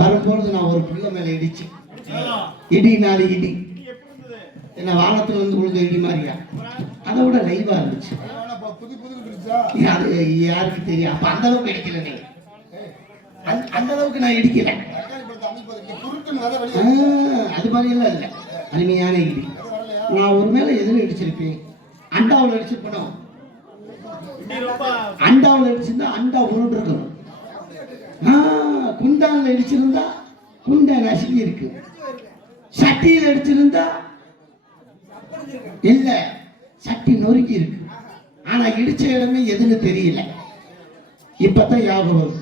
வரும்பொழுது நான் ஒரு பிள்ளை மேல இடிச்சு இடி 4 இடி என்ன வானத்துல வந்து விழுந்த இடி மாதிரியா அதை விட லைவா இருந்துச்சு. அது யாருக்கு தெரியும்? அப்ப அந்த அளவுக்கு இடிக்கல நீங்க, அந்த அளவுக்கு நான் இடிக்கல. அது மாதிரி எல்லாம் இல்ல, அருமையான இடி. நான் ஒரு மேல எதுல இடிச்சிருப்பேன்? அண்டாவில் அடிச்சிருப்பேன். அண்டாவில் அடிச்சிருந்தா அண்டா உருண்டு இருக்கணும். குண்டான்ல அடிச்சிருந்தா குண்டா நசுக்கி இருக்கு. சட்டியில் அடிச்சிருந்தா இல்ல, சட்டி நொறுக்கி இருக்கு. ஆனா இடிச்ச இடமே எதுன்னு தெரியல. இப்பதான் ஞாபகம் வருது.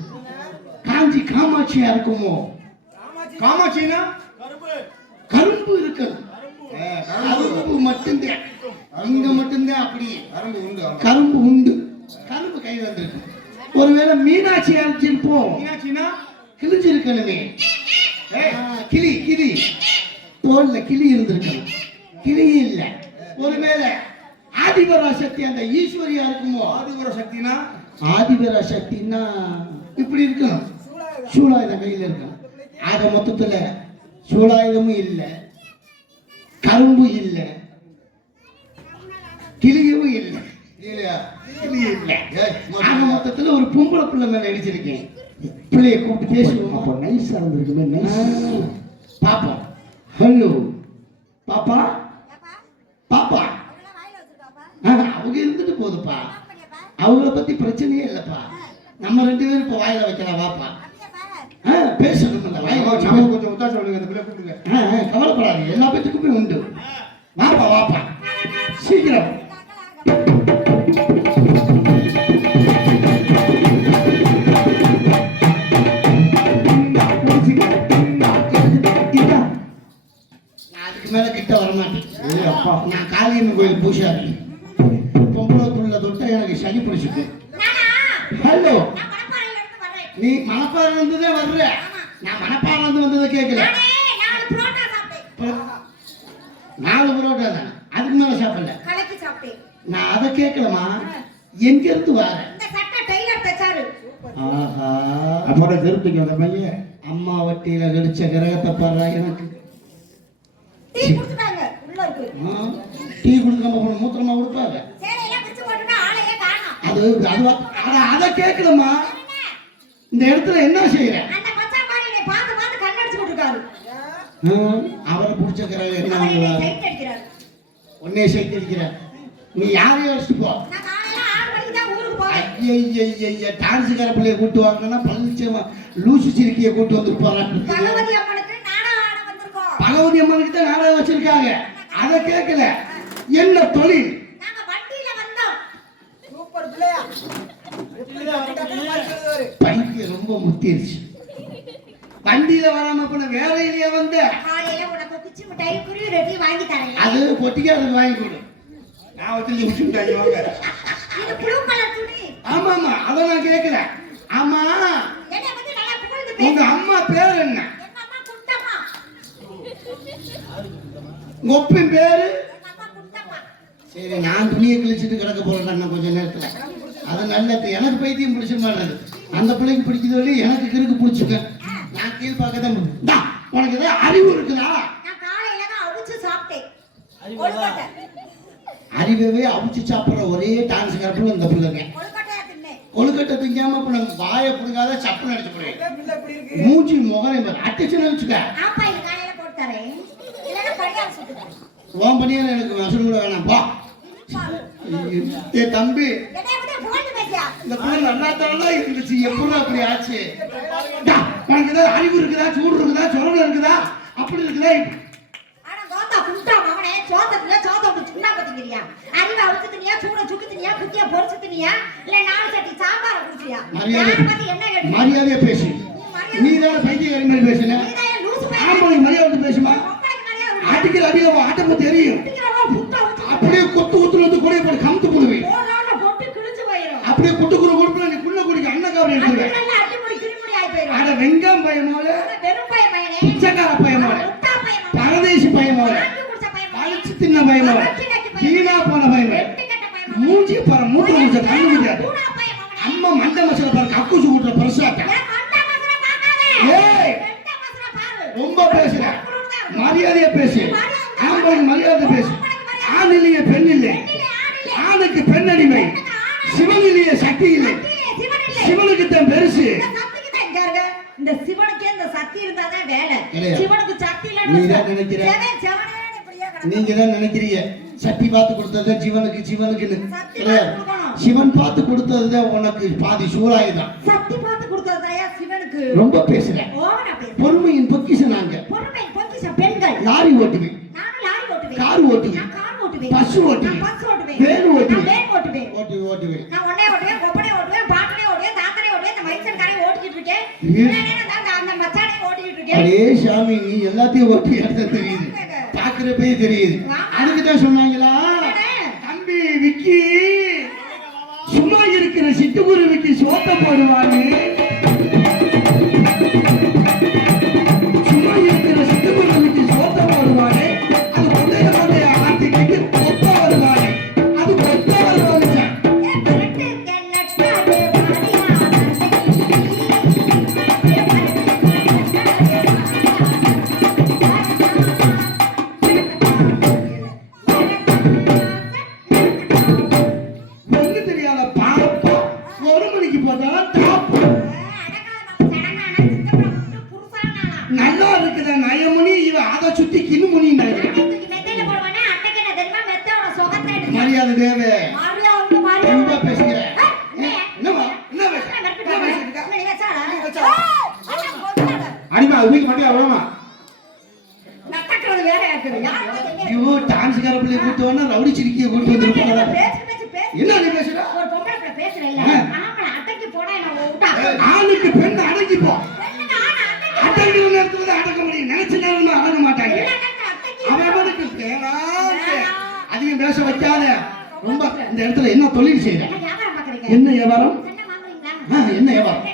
காஞ்சி காமாட்சியா இருக்குமோ? காமாட்சினா கரும்பு இருக்கு, கரும்பு மட்டும்தான். இங்க மட்டும்தான் அப்படி கரும்பு உண்டு. கரும்பு கை வந்திருக்கு. ஒருவேளை மீனாட்சி அரைச்சிருப்போம். மீனாட்சினா கிழிஞ்சிருக்கணுமே. கிளி கிளி தோல்ல கிளி இருந்திருக்கணும். கிளி இல்ல. ஒருவேளை ஆதிபராசக்தி அந்த ஈஸ்வரியா இருக்குமோ? ஆதிபராசக்தினா ஆதிபராசக்தினா இப்படி இருக்கணும். சூலாயுதம் கையில் இருக்கணும். ஆக மொத்தத்துல சூலாயுதமும் இல்ல, கரும்பு இல்ல, கிளியும் இல்ல. ஆக மொத்தத்துல ஒரு பொம்பளை பிள்ளை மேல அடிச்சிருக்கேன். பிள்ளைய கூப்பிட்டு பேசுவோம். அப்போ நைஸா இருந்திருக்குமே. நைஸ் பாப்போம். ஹலோ பாப்பா, பாப்பா. அவங்க இருந்துட்டு போதுப்பா, அவங்கள பத்தி பிரச்சனையே இல்லப்பா. நம்ம 2 பேரும் இப்ப வாயில வைக்கலாம். வாப்பா பேசணும். கொஞ்சம் உத்தா சொல்லுங்க. கவலைப்படாது, எல்லா பேத்துக்குமே உண்டு. வாப்பா வாப்பா சீக்கிரம். அதுக்கு மேல கிட்ட வரமாட்டேன். நான் காளியம்மன் கோயில் பூசாரி. பொம்பளை துள்ள தொட்ட எனக்கு சளி பிடிச்சிருக்கு. ஹலோ, நீ மணப்பாறையில இருந்துதான் வர்ற? நான் மணப்பாறையில இருந்து வந்ததை கேட்கல. 4 புரோட்டா தானே, அதுக்கு மேல சாப்பிடல. நான் அதை கேட்கலமா, எங்க இருந்து வர? ஆஹா, அம்மாட திருப்திக்கு வந்த பையன். அம்மா வட்டியில கடிச்ச கிரகத்தை பாடுறா. எனக்கு டீ குடுக்காம மூத்திரமா கொடுப்பாங்க. அது அதை கேட்கலமா. இந்த இடத்துல என்ன செய்யற? அவரை பிடிச்ச கிரகம் என்ன? உன்னே சைட் அடிக்கிற. நீ யாரையும் வச்சுட்டு போ. டான்ஸ் கார பிள்ளைய கூட்டு வாங்கன்னா பழனிச்சேமா லூசு சிரிக்கிய கூட்டு வந்துருப்பாங்க. பகவதி அம்மனுக்கு தான் நாடகம் வச்சிருக்காங்க. அதை கேட்கல. என்ன தொழில்? பைக்கு ரொம்ப முத்திருச்சு. வண்டியில வராம பண்ண வேலையிலேயே வந்த அது பொட்டிக்காரருக்கு வாங்கி கொடு. நான் வச்சு ஆமா ஆமா, அதை நான் கேட்கல. ஆமா, உங்க அம்மா பேர் என்ன? ஒப்பின் பேரு? சரி, நான் துணியை கிழிச்சிட்டு கிடக்க போறேன் கொஞ்ச நேரத்துல. அது நல்லது. எனக்கு பைத்தியம் பிடிச்ச மாதிரி அந்த பிள்ளைக்கு பிடிக்குது, எனக்கு கிறுக்கு பிடிச்சிக்க. நான் கீழ் பார்க்கதான். உனக்கு ஏதாவது அறிவு இருக்குதா? அறிவே அவிச்சு சாப்பிடுற ஒரே டான்ஸ் காரப்புல இந்த பிள்ளைங்க. கொழுக்கட்டை திங்காம இப்ப நம்ம வாயை பிடிக்காத சப்பு நடிச்சு போடுவேன். மூஞ்சி முகரை அட்டிச்சுன்னு வச்சுக்க. ஓம் பண்ணியா எனக்கு வசூல் கூட வேணாம். பா ஏ தம்பி, இந்த பிள்ளை நல்லா தானா இருந்துச்சு, எப்படி அப்படி ஆச்சு? உனக்கு ஏதாவது அறிவு இருக்குதா? சூடு இருக்குதா? சொரணை இருக்குதா? அப்படி இருக்குதா? மரியாதையா பேசு. நீ தானே பைத்தியக்காரி மாதிரி பேசுன. ஆம்பளை மரியாதை பேசுமா? அடிக்கிற அடியில ஆட்டப்ப தெரியும். அப்படியே கொத்து கொத்துல வந்து கூட போய் கமுத்து போடுவேன். அப்படியே குட்டுக்குற கொடுப்பல நீ குள்ள குடிக்க அண்ணக்காவரி எடுத்துருவேன். அட வெங்காயம் பயமால, பிச்சைக்கார பயமால, பரதேசி பயமால, பழிச்சு தின்ன பயமால, வீணா போன பயமால, மூஞ்சி பாரு மூத்திர முடிச்ச கண்ணு முடியாது. அம்மா மண்டை மசாலா பாரு கக்கூசு ஊட்டுற பரிசாட்ட. ஏய் ரொம்ப பேசுற மரியாதையா பேசு ஆம்பளைக்கு மரியாதை பேசு ஆண் இல்லையே பெண் இல்லை ஆணுக்கு பெண் அடிமை சிவன் இல்லையே சக்தி இல்லை சிவனுக்கு தான் பெருசு இந்த சிவனுக்கே இந்த சக்தி இருந்தாதான் வேலை சிவனுக்கு சக்தி நீங்க தான் நினைக்கிறீங்க சக்தி பார்த்து கொடுத்தது ஜீவனுக்கு சிவன் பார்த்து கொடுத்தது உனக்கு பாதி சூறாயுதான் சக்தி பார்த்து கொடுத்ததாயா சிவனுக்கு ரொம்ப பேசுறேன் பொறுமையின் பொக்கிஷம் நாங்க பொறுமையின் பொக்கிஷம் பெண்கள் லாரி ஓட்டுவேன் நானும் லாரி ஓட்டுவேன் கார் ஓட்டுவேன் பஸ் ஓட்டுவேன் வேன் ஓட்டுவேன் நான் ஒண்ணே ஓட்டுவேன் கொப்பனே ஓட்டுவேன் பாட்டனே ஓட்டுவேன் தாத்தனே ஓட்டுவேன் இந்த மைசன் காரை ஓட்டிட்டு இருக்கேன் அந்த மச்சானே ஓட்டிட்டு இருக்கேன் அடே சாமி நீ எல்லாத்தையும் ஓட்டி எடுத்து தெரியுது பாக்குறப்பே தெரியுது அதுக்கு தான் சொன்னாங்களா தம்பி விக்கி சும்மா இருக்கிற சிட்டுக்குருவிக்கு சோத்த போடுவாங்க சும்மா இருக்கிற சிட்டுக்குருவிக்கு சோத்த போடுவாங்க அது கொண்டைய ஆட்டிக்கு கொத்த வருவாங்க அது கொத்த வருவாங்க நல்லா இருக்குதா நயமுனி இவ அதை சுத்தி கிண்ணு முனி மரியாதை தேவை ரொம்ப பேசுகிற அடிமா வீட்டு மட்டும் அவ்வளோமா ஐயோ டான்ஸ்கார பிள்ளை கூட்டு வந்தா ரவுடி சிரிக்கிய கூட்டு வந்துருப்பாங்க என்ன நீ பேசுற ஆணுக்கு பெண் அடங்கி போ அடங்கிற நேரத்துல அடக்க முடியும் நினைச்ச நேரம் அடங்க மாட்டாங்க அவனுக்கு அதிகம் பேச வைக்காத ரொம்ப இந்த இடத்துல என்ன தொழில் செய்யற என்ன வியாபாரம் என்ன வியாபாரம்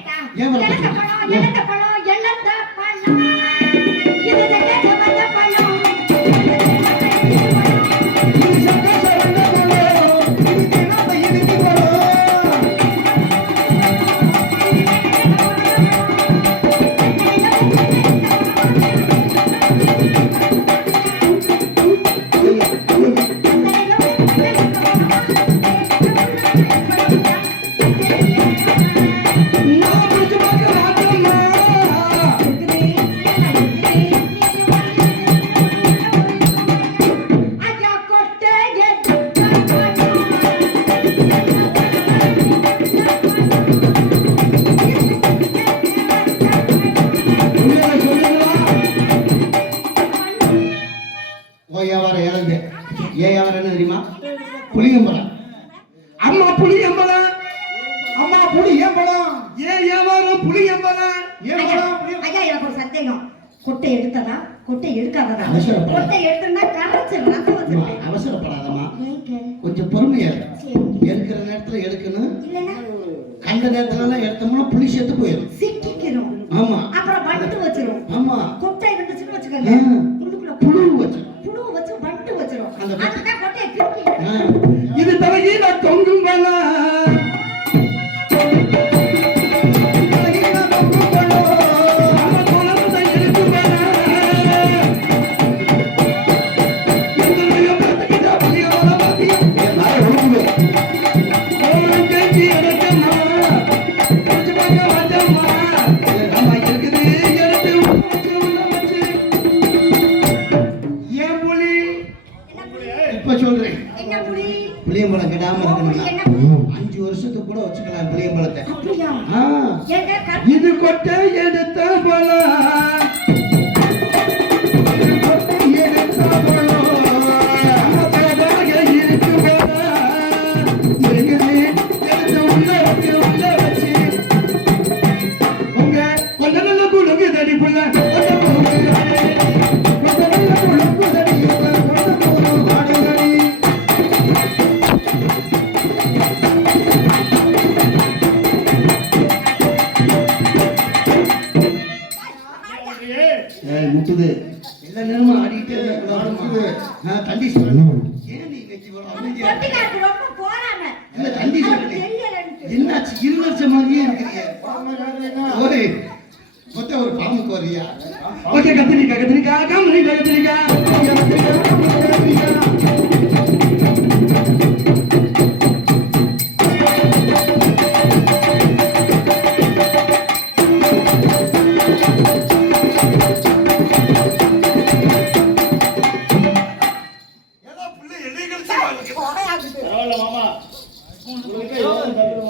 தெரியுமா புளியம்பலம் அம்மா புளியம்பலம் அம்மா புளியம்பலம் ஏன் வியாபாரம் புளியம்பலம் ஐயா எனக்கு ஒரு சந்தேகம் கொட்டை எடுத்ததா கொட்டை எடுக்காததா கொட்டை எடுத்தா கரைச்சிடும் அவசரப்படாதம்மா கொஞ்சம் பொறுமையா எடுக்கிற நேரத்துல எடுக்கணும் கண்ட நேரத்துல எடுத்தோம்னா புளி சேர்த்து போயிடும் சிக்கிக்கிறோம் ஆமா அப்புறம் வண்டு வச்சிரும் ஆமா கொட்டை இருந்துச்சுன்னு வச்சுக்கோங்க உள்ளுக்குள்ள புழு வச்சு வண்டு வச்சிரும் அதுதான் கொட்டையை திருப்பி இது தலையில தொங்கும் வேணா புளியம்பழம் கெடாம இருக்கணும் 5 வருஷத்துக்கு கூட வச்சுக்கலாம் புளியம்பழத்தை இது கொட்டை எடுத்த பழம் எடுத்த பழம் இருக்கு எடுத்து உள்ள வச்சு உங்க கொஞ்ச நல்ல குழுங்கு தடி புள்ள முட்டுது எல்லா நேரமும் ஆடிட்டே தண்டி சொல்லணும் என்னாச்சு 2 வருஷம் மாதிரியே இருக்கிறீங்க ஒரு பாம்பு வரியா ஓகே கத்திரிக்கா கத்திரிக்கா காமெடி கத்திரிக்கா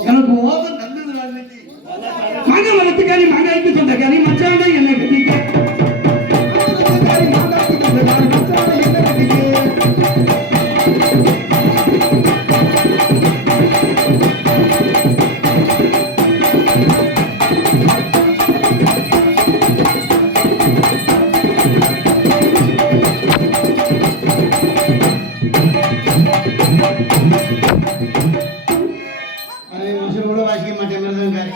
எனக்கு ஓதம் நல்லது மாங்க மரத்துக்காரி மாங்காய்க்கு சொந்தக்காரி மச்சாண்டை என்ன கட்டிக்க வாசிக்க மாட்டேன்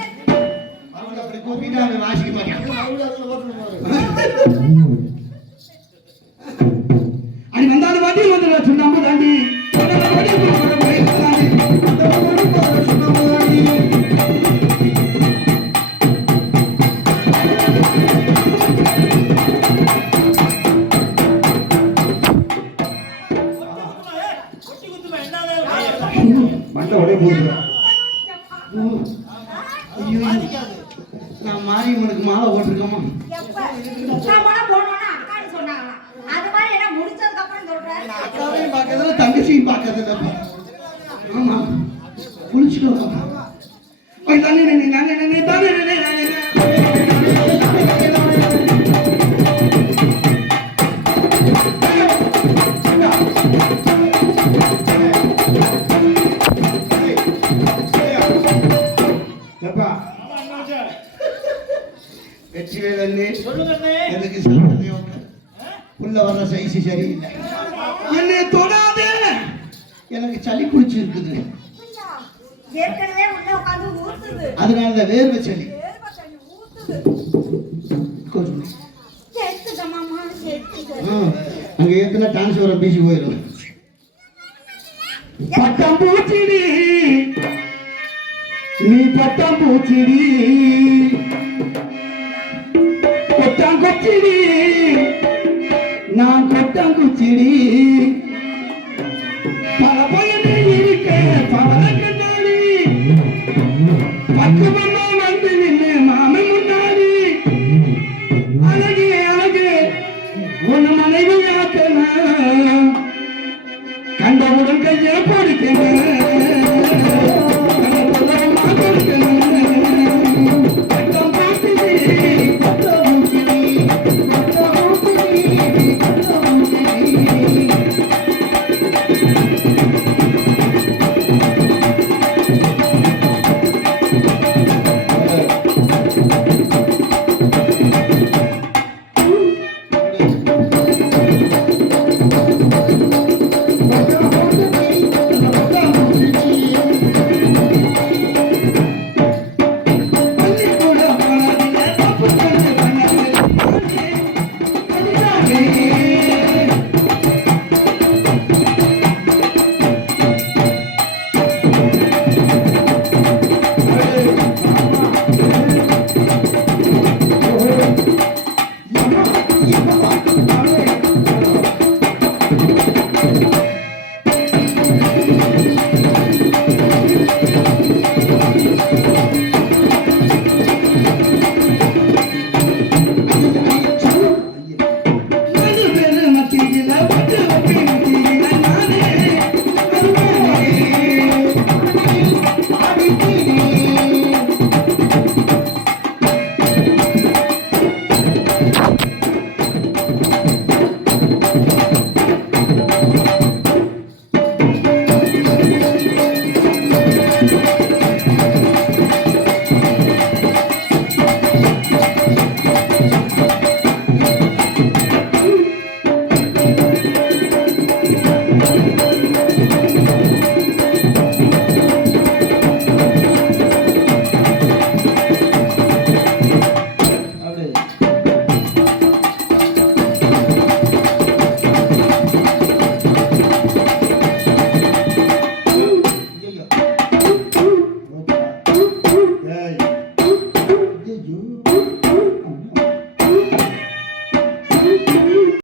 அப்படி கூப்பிட்டு அவன் வாசிக்க மாட்டேன் அடி வந்தாலும் வாட்டி வந்து சுண்ணாம்பு தாண்டி மண்டை உடைய போடுறேன் நான் மாரியம்மனுக்கு மாலை போட்டிருக்கோமா அக்காவையும் பார்க்கறதுல தங்கச்சியும் பார்க்கறதுல ஆமா குளிச்சுக்கோ எனக்கு உள்ள வர்ற சைஸ் சரியில்லை என்னை தொடாதே எனக்கு சளி பிடிச்சிருக்குது அதனால வேர்வை சளி அங்க ஏத்துனா டிரான்ஸ்பர் பேசி போயிடும் பட்டம் பூச்சிடி நீ பட்டம் பூச்சிடி கொட்டாங்குச்சிடி நான் கொட்டாங்குச்சிடி பல பயனே இருக்க பவன கண்ணாடி பக்குவமா வந்து நின்று மாமன் முன்னாடி அழகே அழகே உன் மனைவியாக்கணும் கண்டவுடன் கையை பொறிக்கணும் கூப்பிட்டு